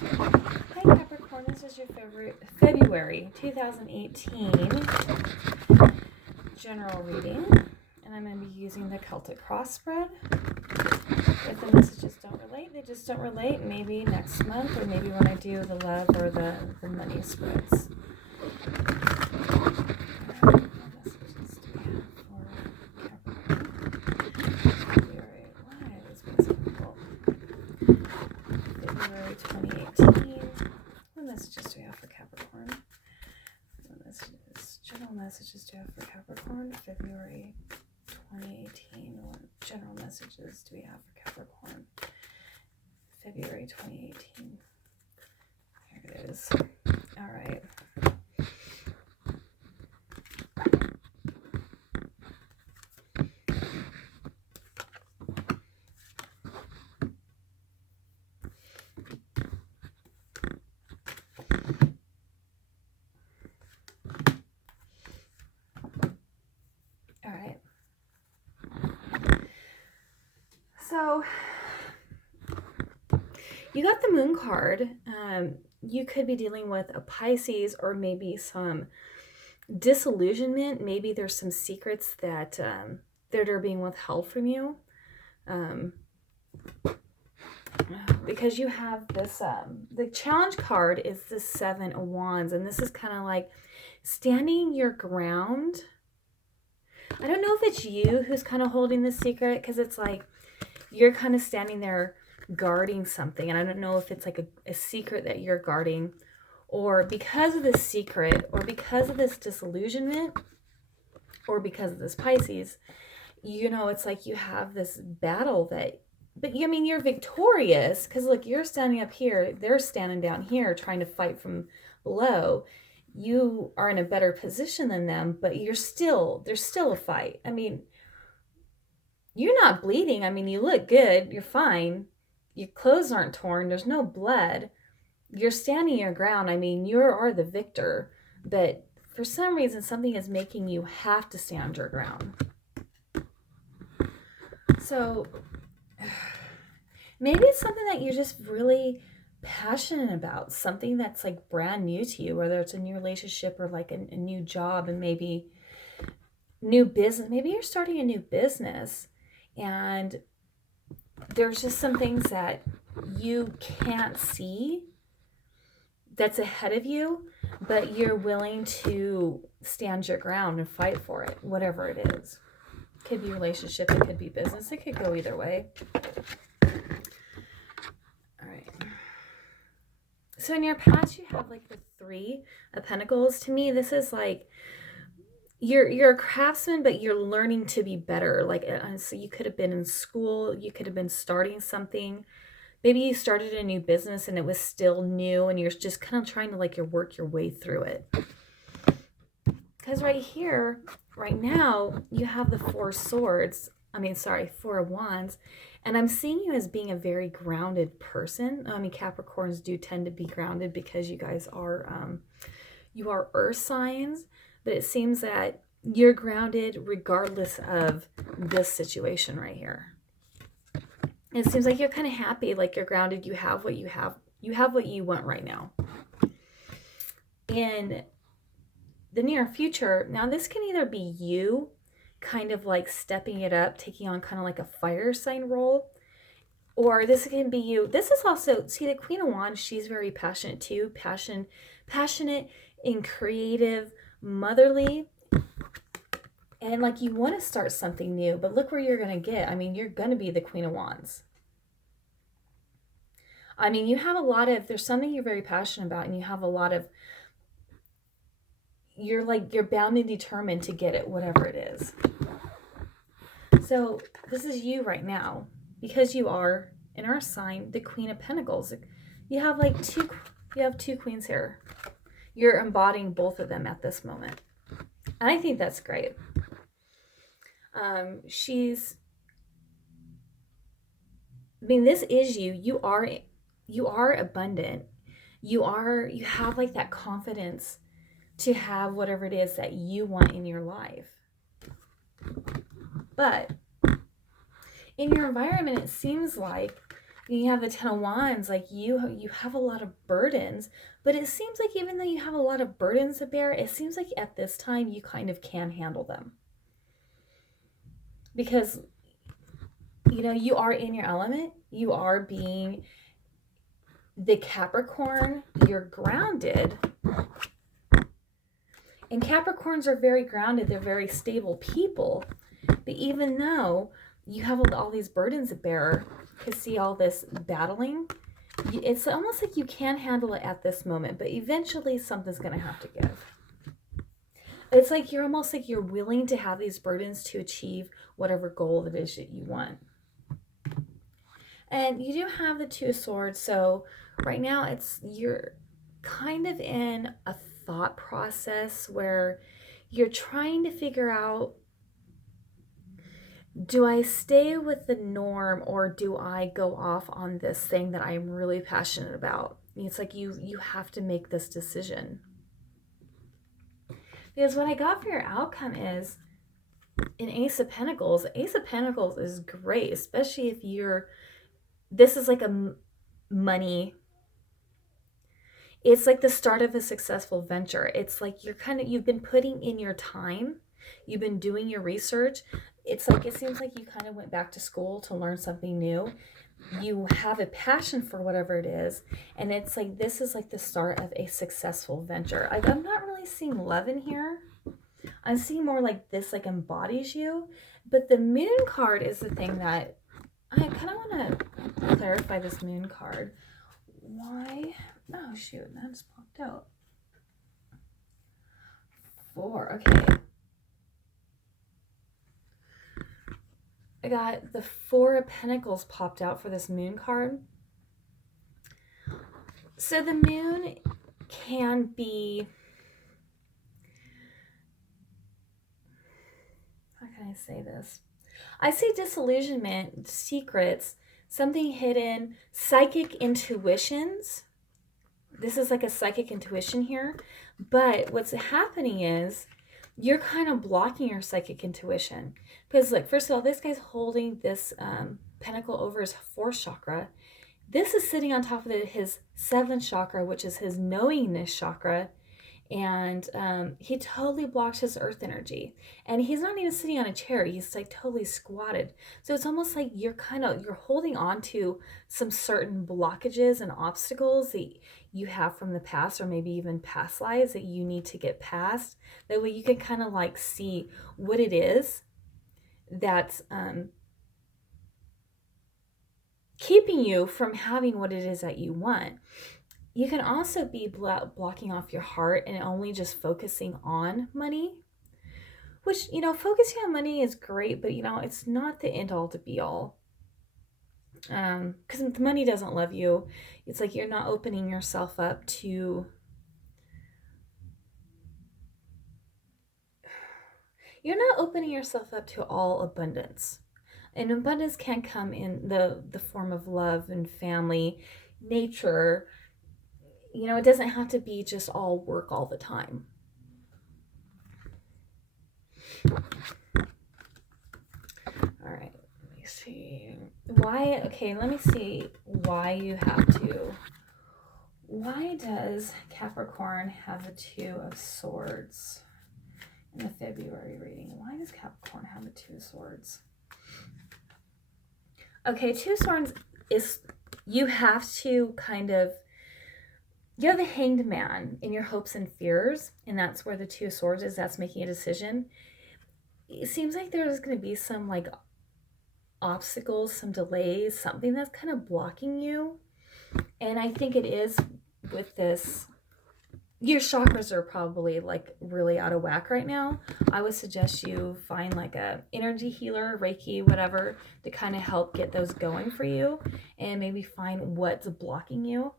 Hi Capricorn, this is your February 2018 general reading, and I'm going to be using the Celtic cross spread. If the messages don't relate, they just don't relate. Maybe next month, or maybe when I do the love or the money spreads. February 2018. What messages do we have for Capricorn? General messages do we have for Capricorn? February 2018. What general messages do we have for Capricorn? February 2018. There it is. All right. So you got the Moon card. You could be dealing with a Pisces or maybe some disillusionment. Maybe there's some secrets that are being withheld from you. Because you have this, the challenge card is the Seven of Wands, and this is kind of like standing your ground. I don't know if it's you who's kind of holding the secret, because it's like you're kind of standing there guarding something, and I don't know if it's like a secret that you're guarding, or because of this secret, or because of this disillusionment, or because of this Pisces, you know, it's like you have this battle that, but I mean, you're victorious, because look, you're standing up here, they're standing down here trying to fight from below. You are in a better position than them, but there's still a fight. I mean, you're not bleeding. I mean, you look good. You're fine. Your clothes aren't torn. There's no blood. You're standing your ground. I mean, you are the victor. But for some reason, something is making you have to stand your ground. So maybe it's something that you're just really passionate about. Something that's like brand new to you, whether it's a new relationship or like a new job, and maybe new business. Maybe you're starting a new business, and there's just some things that you can't see that's ahead of you, but you're willing to stand your ground and fight for it, whatever it is. It could be relationship, it could be business, it could go either way. All right. So in your past, you have like the Three of Pentacles. To me, this is like you're a craftsman, but you're learning to be better. Like, so you could have been in school, you could have been starting something. Maybe you started a new business and it was still new, and you're just kind of trying to like work your way through it. Because right here, right now, you have the Four of Wands, and I'm seeing you as being a very grounded person. I mean, Capricorns do tend to be grounded because you guys are, you are earth signs. But it seems that you're grounded regardless of this situation right here. It seems like you're kind of happy, like you're grounded. You have what you have. You have what you want right now. In the near future, now this can either be you kind of like stepping it up, taking on kind of like a fire sign role, or this can be you. This is also, see, the Queen of Wands, she's very passionate too. Passionate and creative, motherly, and like you want to start something new, but look where you're going to get. I mean, you're going to be the Queen of Wands. I mean, you have a lot of, there's something you're very passionate about, and you have a lot of, you're bound and determined to get it, whatever it is. So this is you right now, because you are in our sign, the Queen of Pentacles. You have like two queens here. You're embodying both of them at this moment. And I think that's great. This is you. You are abundant. You have like that confidence to have whatever it is that you want in your life. But in your environment, it seems like You have the Ten of Wands, like you have a lot of burdens, but it seems like even though you have a lot of burdens to bear, it seems like at this time you kind of can handle them. Because, you know, you are in your element, you are being the Capricorn, you're grounded. And Capricorns are very grounded, they're very stable people. But even though you have all these burdens to bear, to see all this battling, it's almost like you can handle it at this moment, but eventually something's going to have to give. It's like you're almost like you're willing to have these burdens to achieve whatever goal it is that you want. And you do have the Two of Swords, so right now you're kind of in a thought process where you're trying to figure out, do I stay with the norm or do I go off on this thing that I'm really passionate about? It's like you have to make this decision. Because what I got for your outcome is an Ace of Pentacles. Ace of Pentacles is great, especially if this is like a money. It's like the start of a successful venture. It's like you've been putting in your time. You've been doing your research. It's like, it seems like you kind of went back to school to learn something new. You have a passion for whatever it is. And it's like, this is like the start of a successful venture. I'm not really seeing love in here. I'm seeing more like this, like embodies you. But the Moon card is the thing that I kind of want to clarify. This Moon card. Why? Oh, shoot. That just popped out. 4. Okay. I got the 4 of Pentacles popped out for this Moon card. So the Moon can be, how can I say this? I see disillusionment, secrets, something hidden, psychic intuitions. This is like a psychic intuition here. But what's happening is you're kind of blocking your psychic intuition. Because, like, first of all, this guy's holding this pentacle over his 4th chakra. This is sitting on top of his 7th chakra, which is his knowingness chakra. And he totally blocks his earth energy. And he's not even sitting on a chair. He's like totally squatted. So it's almost like you're holding on to some certain blockages and obstacles that you have from the past, or maybe even past lives that you need to get past. That way you can kind of like see what it is that's keeping you from having what it is that you want. You can also be blocking off your heart and only just focusing on money, which, you know, focusing on money is great, but, you know, it's not the end all to be all. Because the money doesn't love you. It's like you're not opening yourself up to, all abundance. And abundance can come in the form of love and family, nature. You know, it doesn't have to be just all work all the time. All right, let me see. Let me see why you have to. Why does Capricorn have the 2 of Swords in the February reading? Why does Capricorn have the 2 of Swords? Okay, 2 of Swords is, you have to kind of, you're the Hanged Man in your hopes and fears, and that's where the 2 of Swords is. That's making a decision. It seems like there's going to be some like obstacles, some delays, something that's kind of blocking you. And I think it is with this, your chakras are probably like really out of whack right now. I would suggest you find like a energy healer, Reiki, whatever, to kind of help get those going for you, and maybe find what's blocking you.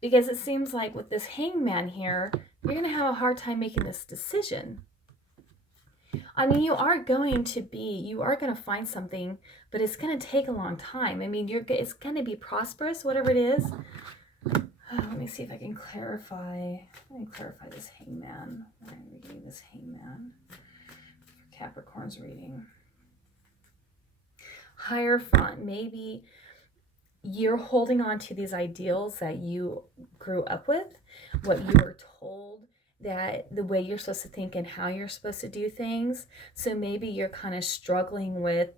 Because it seems like with this Hangman here, you're going to have a hard time making this decision. I mean, you are going to find something, but it's going to take a long time. I mean, it's going to be prosperous, whatever it is. Let me see if I can clarify. Let me clarify this Hangman. I'm reading this Hangman for Capricorn's reading. Hierophant, maybe you're holding on to these ideals that you grew up with, what you were told, that the way you're supposed to think and how you're supposed to do things. So maybe you're kind of struggling with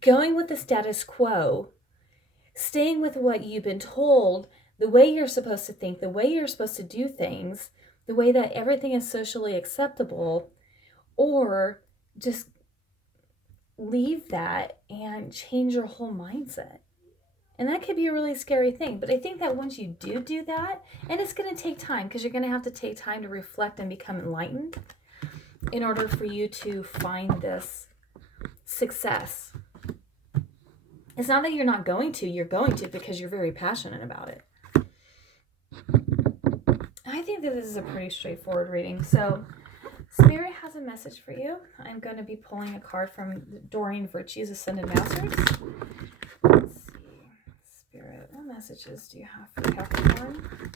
going with the status quo, staying with what you've been told, the way you're supposed to think, the way you're supposed to do things, the way that everything is socially acceptable, or just leave that and change your whole mindset. And that could be a really scary thing. But I think that once you do that, and it's going to take time, because you're going to have to take time to reflect and become enlightened in order for you to find this success. It's not that you're not going to, you're going to, because you're very passionate about it. I think that this is a pretty straightforward reading. So Spirit has a message for you. I'm going to be pulling a card from Doreen Virtue's Ascended Masters. Let's see. Spirit, what messages do you have for Capricorn?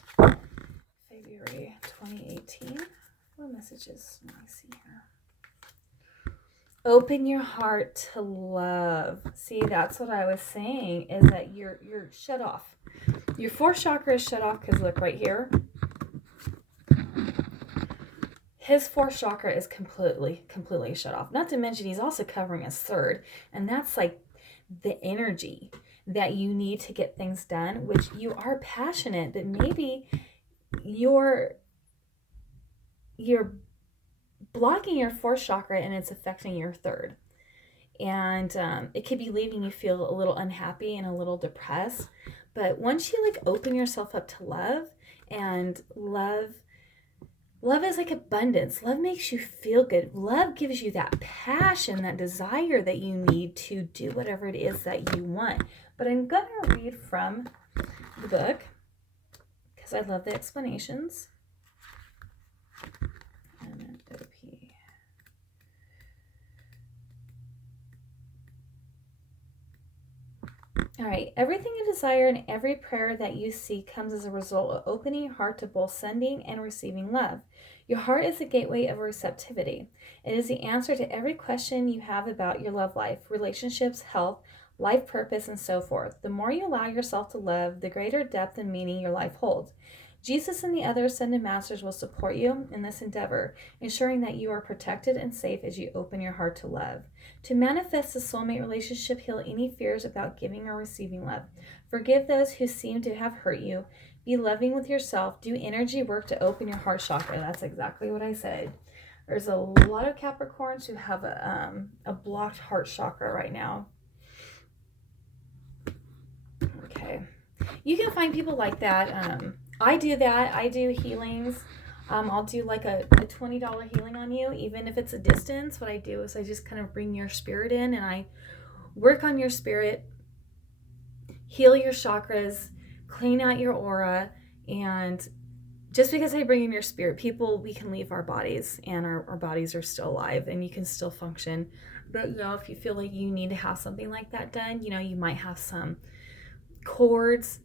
February 2018. What messages do I see here? Open your heart to love. See, that's what I was saying, is that you're shut off. Your fourth chakra is shut off because look right here. His fourth chakra is completely shut off. Not to mention he's also covering his third. And that's like the energy that you need to get things done, which you are passionate, but maybe you're blocking your fourth chakra and it's affecting your third. And it could be leaving you feel a little unhappy and a little depressed. But once you like open yourself up to love, and love is like abundance. Love makes you feel good. Love gives you that passion, that desire that you need to do whatever it is that you want. But I'm going to read from the book because I love the explanations. All right. Everything you desire and every prayer that you seek comes as a result of opening your heart to both sending and receiving love. Your heart is the gateway of receptivity. It is the answer to every question you have about your love life, relationships, health, life purpose, and so forth. The more you allow yourself to love, the greater depth and meaning your life holds. Jesus and the other Ascended Masters will support you in this endeavor, ensuring that you are protected and safe as you open your heart to love. To manifest a soulmate relationship, heal any fears about giving or receiving love. Forgive those who seem to have hurt you. Be loving with yourself. Do energy work to open your heart chakra. That's exactly what I said. There's a lot of Capricorns who have a blocked heart chakra right now. Okay. You can find people like that. I do that. I do healings. I'll do like a $20 healing on you, even if it's a distance. What I do is I just kind of bring your spirit in and I work on your spirit, heal your chakras, clean out your aura. And just because I bring in your spirit, we can leave our bodies and our bodies are still alive and you can still function. But, if you feel like you need to have something like that done, you might have some cords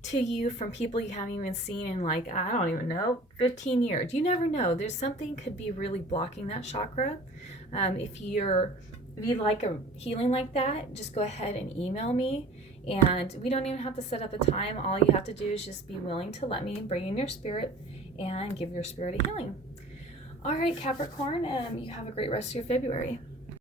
to you from people you haven't even seen in like, I don't even know, 15 years. You never know. There's something could be really blocking that chakra. If you like a healing like that, just go ahead and email me. And we don't even have to set up a time. All you have to do is just be willing to let me bring in your spirit and give your spirit a healing. All right, Capricorn, you have a great rest of your February.